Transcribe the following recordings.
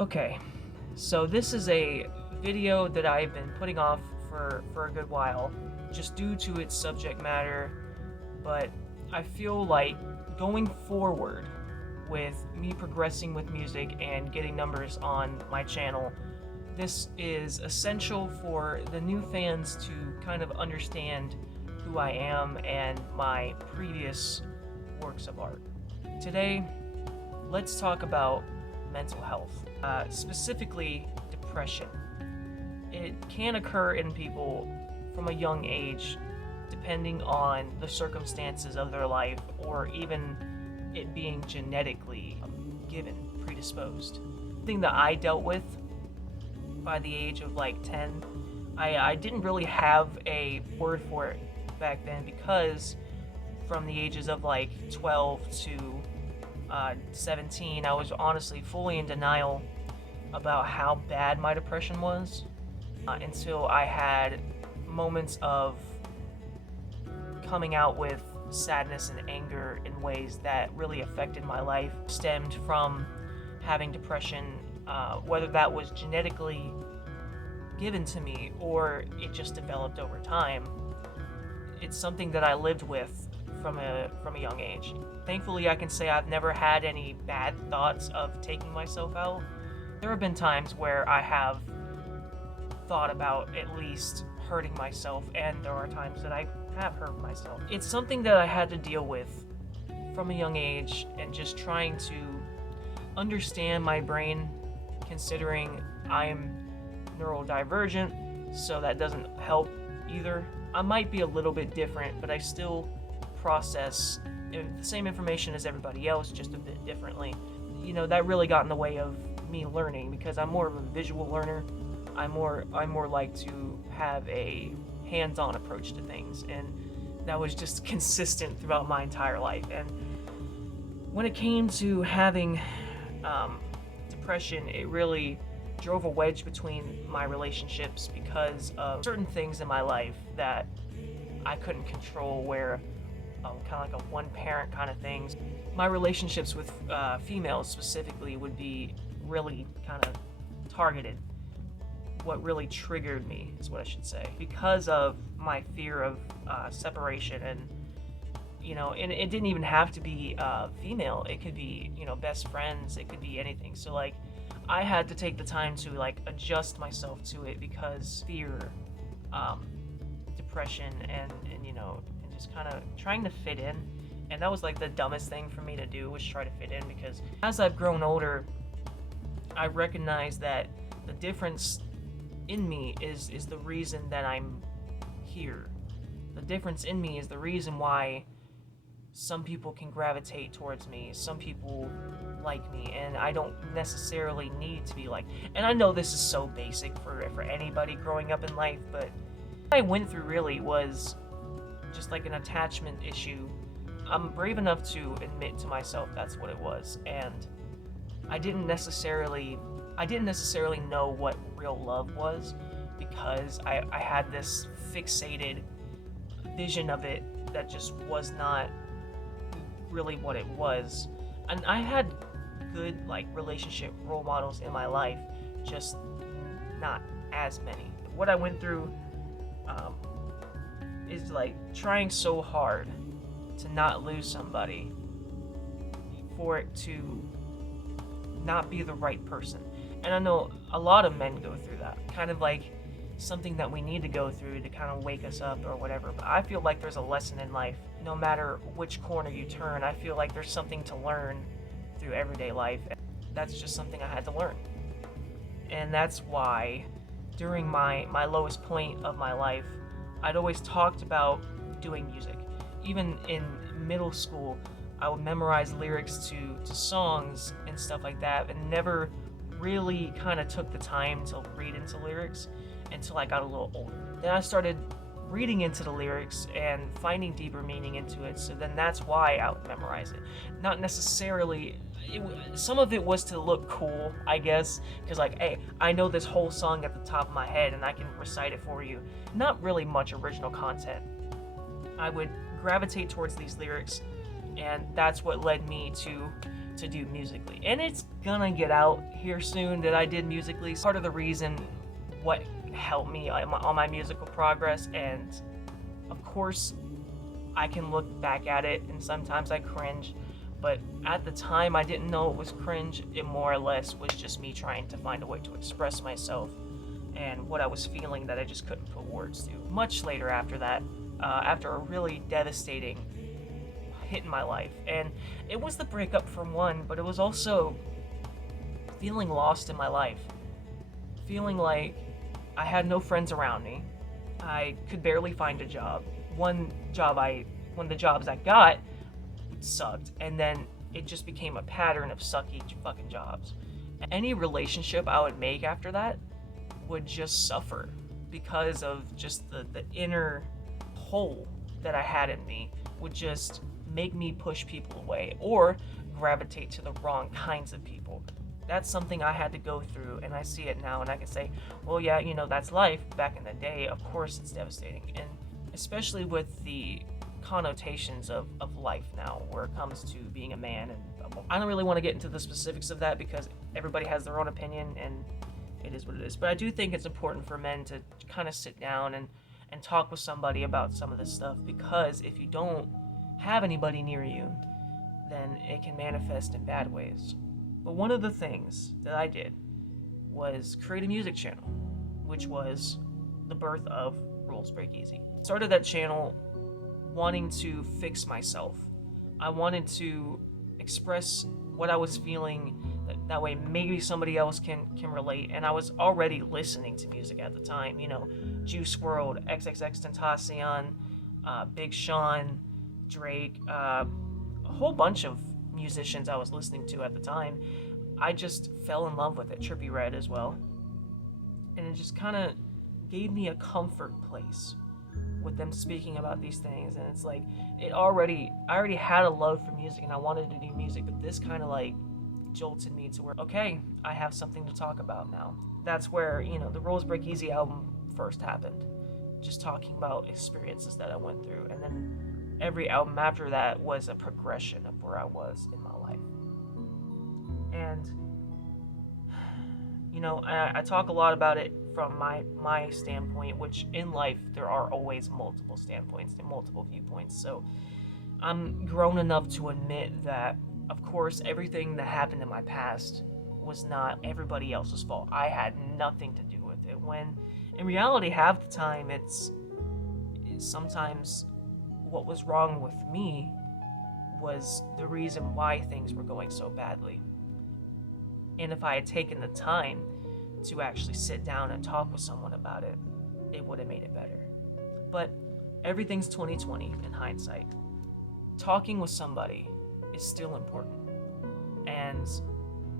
Okay, so this is a video that I've been putting off for a good while, just due to its subject matter, but I feel like going forward with me progressing with music and getting numbers on my channel, this is essential for the new fans to kind of understand who I am and my previous works of art. Today, let's talk about mental health, specifically depression. It can occur in people from a young age, depending on the circumstances of their life, or even it being genetically given, predisposed. Something that I dealt with by the age of like 10. I didn't really have a word for it back then because from the ages of like 12 to 17, I was honestly fully in denial about how bad my depression was until I had moments of coming out with sadness and anger in ways that really affected my life. Stemmed from having depression, whether that was genetically given to me or it just developed over time. It's something that I lived with from a young age. Thankfully, I can say I've never had any bad thoughts of taking myself out. There have been times where I have thought about at least hurting myself, and there are times that I have hurt myself. It's something that I had to deal with from a young age, and just trying to understand my brain, considering I'm neurodivergent, so that doesn't help either. I might be a little bit different, but I still process the same information as everybody else, just a bit differently. You know, that really got in the way of me learning because I'm more of a visual learner. I'm more like to have a hands-on approach to things, and that was just consistent throughout my entire life. And when it came to having depression, it really drove a wedge between my relationships because of certain things in my life that I couldn't control, where kind of like a one-parent kind of things. My relationships with females specifically would be really kind of targeted. What really triggered me is what I should say, because of my fear of separation. And and it didn't even have to be female. It could be best friends. It could be anything. So like I had to take the time to like adjust myself to it because fear, depression, and just kind of trying to fit in. And that was like the dumbest thing for me to do, was try to fit in, because as I've grown older, I recognize that the difference in me is the reason that I'm here. The difference in me is the reason why some people can gravitate towards me, some people like me, and I don't necessarily need to be like. And I know this is so basic for anybody growing up in life, but what I went through really was just like an attachment issue. I'm brave enough to admit to myself that's what it was, and I didn't necessarily know what real love was, because I had this fixated vision of it that just was not really what it was. And I had good like relationship role models in my life, just not as many. What I went through is like trying so hard to not lose somebody, for it to not be the right person. And I know a lot of men go through that, kind of like something that we need to go through to kind of wake us up or whatever. But I feel like there's a lesson in life. No matter which corner you turn, I feel like there's something to learn through everyday life. And that's just something I had to learn. And that's why during my lowest point of my life, I'd always talked about doing music. Even in middle school, I would memorize lyrics to songs and stuff like that, and never really kind of took the time to read into lyrics until I got a little older. Then I started reading into the lyrics and finding deeper meaning into it, so then that's why I would memorize it. Not necessarily, some of it was to look cool, I guess, because like, hey, I know this whole song at the top of my head and I can recite it for you. Not really much original content. I would gravitate towards these lyrics, and that's what led me to to do musically. And it's gonna get out here soon that I did musically. Part of the reason what helped me on my musical progress, and of course I can look back at it and sometimes I cringe, but at the time I didn't know it was cringe. It more or less was just me trying to find a way to express myself and what I was feeling that I just couldn't put words to. Much later after that, after a really devastating hit in my life, and it was the breakup for one, but it was also feeling lost in my life, feeling like I had no friends around me. I could barely find a job. One of the jobs I got sucked, and then it just became a pattern of sucky fucking jobs. Any relationship I would make after that would just suffer because of just the inner hole that I had in me would just make me push people away or gravitate to the wrong kinds of people. That's something I had to go through, and I see it now, and I can say, well, yeah, that's life. Back in the day, of course it's devastating, and especially with the connotations of life now, where it comes to being a man. And I don't really want to get into the specifics of that because everybody has their own opinion, and it is what it is. But I do think it's important for men to kind of sit down and talk with somebody about some of this stuff, because if you don't have anybody near you, then it can manifest in bad ways. But one of the things that I did was create a music channel, which was the birth of Rules Break Easy. Started that channel wanting to fix myself. I wanted to express what I was feeling, that way maybe somebody else can relate. And I was already listening to music at the time, Juice WRLD, XXXTentacion, Big Sean, Drake, a whole bunch of musicians I was listening to at the time. I just fell in love with it. Trippie Redd as well. And it just kind of gave me a comfort place with them speaking about these things. And it's like, I already had a love for music and I wanted to do music, but this kind of like jolted me to where, okay, I have something to talk about now. That's where, the Rules Break Easy album first happened. Just talking about experiences that I went through. And then every album after that was a progression of where I was in my life. And, I talk a lot about it from my standpoint, which in life there are always multiple standpoints and multiple viewpoints. So I'm grown enough to admit that, of course, everything that happened in my past was not everybody else's fault. I had nothing to do with it. When in reality, half the time, it's sometimes what was wrong with me was the reason why things were going so badly. And if I had taken the time to actually sit down and talk with someone about it, it would have made it better. But everything's 2020 in hindsight. Talking with somebody is still important. And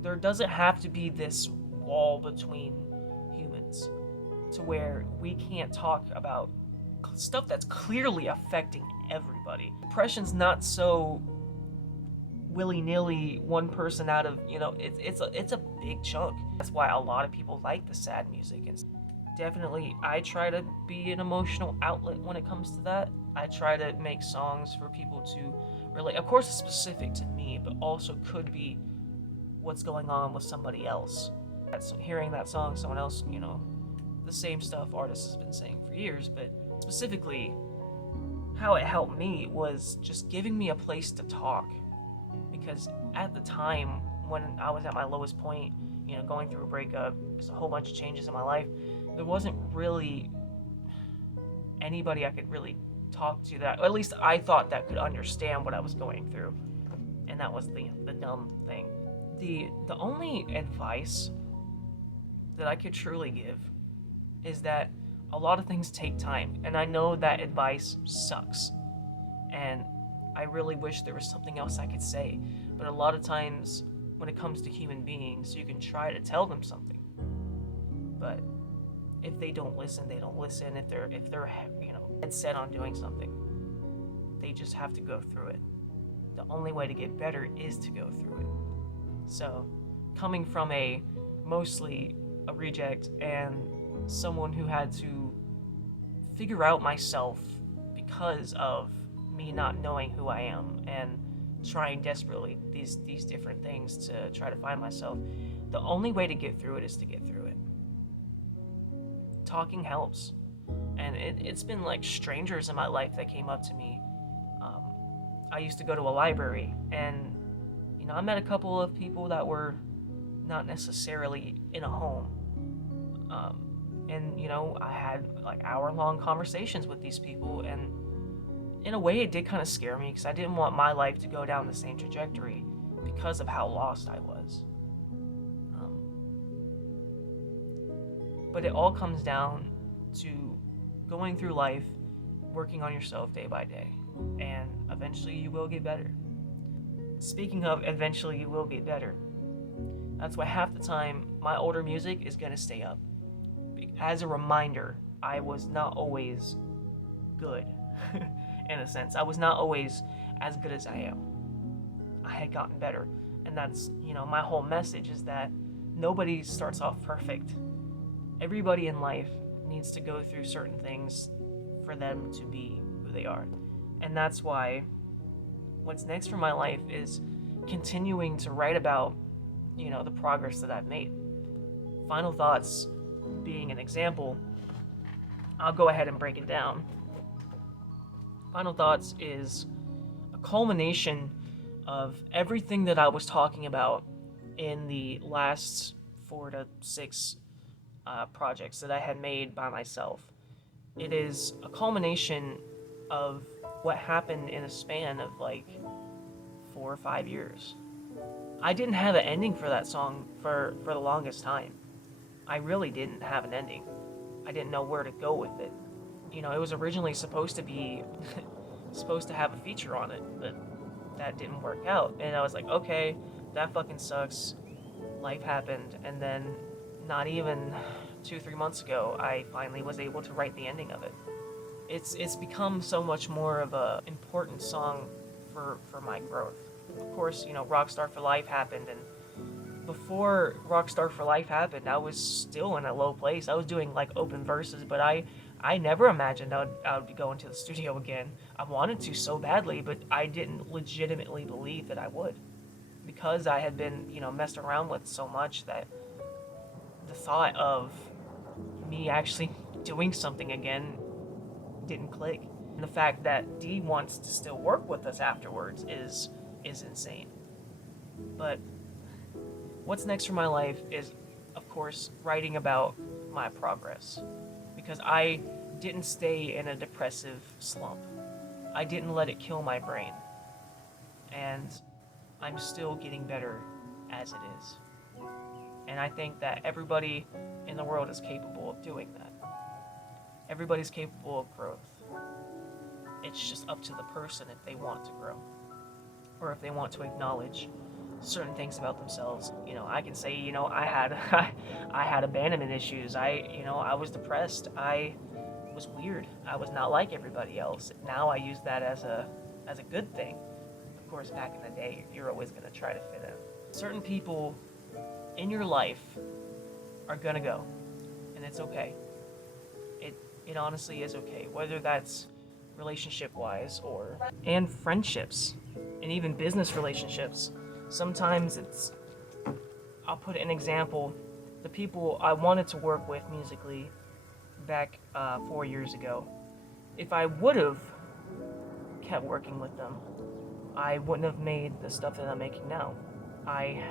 there doesn't have to be this wall between humans to where we can't talk about stuff that's clearly affecting everybody. Depression's not so willy-nilly one person out of, it's a big chunk. That's why a lot of people like the sad music. And definitely I try to be an emotional outlet when it comes to that. I try to make songs for people to relate. Of course it's specific to me, but also could be what's going on with somebody else. That's hearing that song, someone else, the same stuff artists has been saying for years, but specifically how it helped me was just giving me a place to talk. Because at the time when I was at my lowest point, going through a breakup, there's a whole bunch of changes in my life, there wasn't really anybody I could really talk to that, or at least I thought that could understand what I was going through. And that was the dumb thing. The only advice that I could truly give is that a lot of things take time, and I know that advice sucks, and I really wish there was something else I could say, but a lot of times when it comes to human beings, you can try to tell them something, but if they don't listen, they don't listen. If they're dead set on doing something, they just have to go through it. The only way to get better is to go through it. So, coming from mostly a reject and someone who had to figure out myself because of me not knowing who I am and trying desperately these different things to try to find myself. The only way to get through it is to get through it. Talking helps. And it's been like strangers in my life that came up to me. Um, I used to go to a library, and I met a couple of people that were not necessarily in a home. And I had like hour-long conversations with these people, and in a way, it did kind of scare me because I didn't want my life to go down the same trajectory because of how lost I was. But it all comes down to going through life, working on yourself day by day, and eventually you will get better. Speaking of eventually you will get better, that's why half the time my older music is gonna stay up. As a reminder, I was not always good, in a sense. I was not always as good as I am. I had gotten better, and that's, my whole message is that nobody starts off perfect. Everybody in life needs to go through certain things for them to be who they are. And that's why what's next for my life is continuing to write about, the progress that I've made. Final Thoughts being an example, I'll go ahead and break it down. Final Thoughts is a culmination of everything that I was talking about in the last 4 to 6 projects that I had made by myself. It is a culmination of what happened in a span of like 4 or 5 years. I didn't have an ending for that song for the longest time. I really didn't have an ending. I didn't know where to go with it. It was originally supposed to be supposed to have a feature on it, but that didn't work out. And I was like, okay, that fucking sucks. Life happened, and then not even 2-3 months ago, I finally was able to write the ending of it. It's become so much more of a important song for my growth. Of course, Rockstar for Life happened, and before Rockstar for Life happened, I was still in a low place. I was doing like open verses, but I never imagined I would be going to the studio again. I wanted to so badly, but I didn't legitimately believe that I would, because I had been, messed around with so much that the thought of me actually doing something again didn't click. And the fact that Dee wants to still work with us afterwards is insane. But what's next for my life is, of course, writing about my progress, because I didn't stay in a depressive slump. I didn't let it kill my brain, and I'm still getting better as it is. And I think that everybody in the world is capable of doing that. Everybody's capable of growth. It's just up to the person if they want to grow, or if they want to acknowledge certain things about themselves. I can say, I had abandonment issues. I was depressed. I was weird. I was not like everybody else. Now I use that as a good thing. Of course, back in the day, you're always going to try to fit in. Certain people in your life are gonna go, and it's okay. It honestly is okay, whether that's relationship-wise and friendships, and even business relationships. Sometimes I'll put an example. The people I wanted to work with musically back 4 years ago, if I would have kept working with them, I wouldn't have made the stuff that I'm making now. I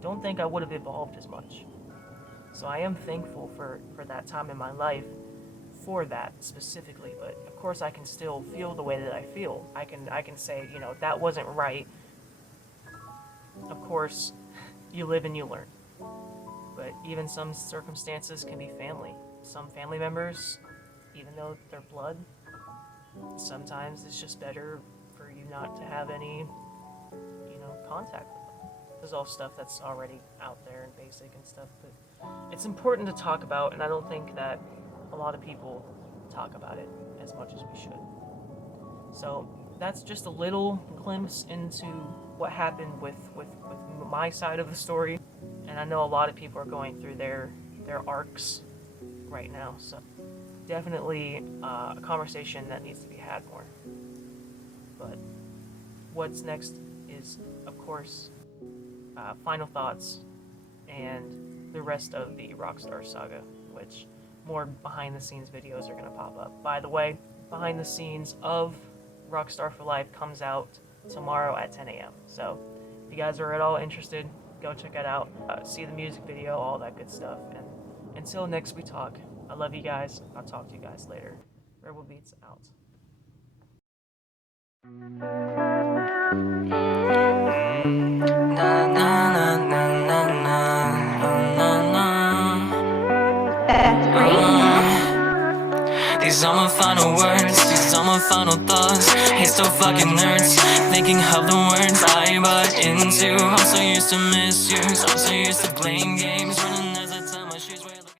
don't think I would have evolved as much. So I am thankful for that time in my life, for that specifically. But of course I can still feel the way that I feel. I can say, that wasn't right. Of course, you live and you learn. But even some circumstances can be family. Some family members, even though they're blood, sometimes it's just better for you not to have any, contact with them. There's all stuff that's already out there and basic and stuff, but it's important to talk about, and I don't think that a lot of people talk about it as much as we should. So that's just a little glimpse into what happened with my side of the story, and I know a lot of people are going through their arcs right now, so definitely a conversation that needs to be had more. But what's next is, of course, final thoughts and the rest of the Rockstar saga, which more behind-the-scenes videos are going to pop up. By the way, behind the scenes of Rockstar for Life comes out tomorrow at 10 a.m. So if you guys are at all interested, go check it out. See the music video, all that good stuff. And until next we talk, I love you guys. I'll talk to you guys later. Rebel Beats out. These are my final words, these are my final thoughts. It so fucking hurts, thinking of the words I bought into. I'm so used to misuse, I'm so used to playing games.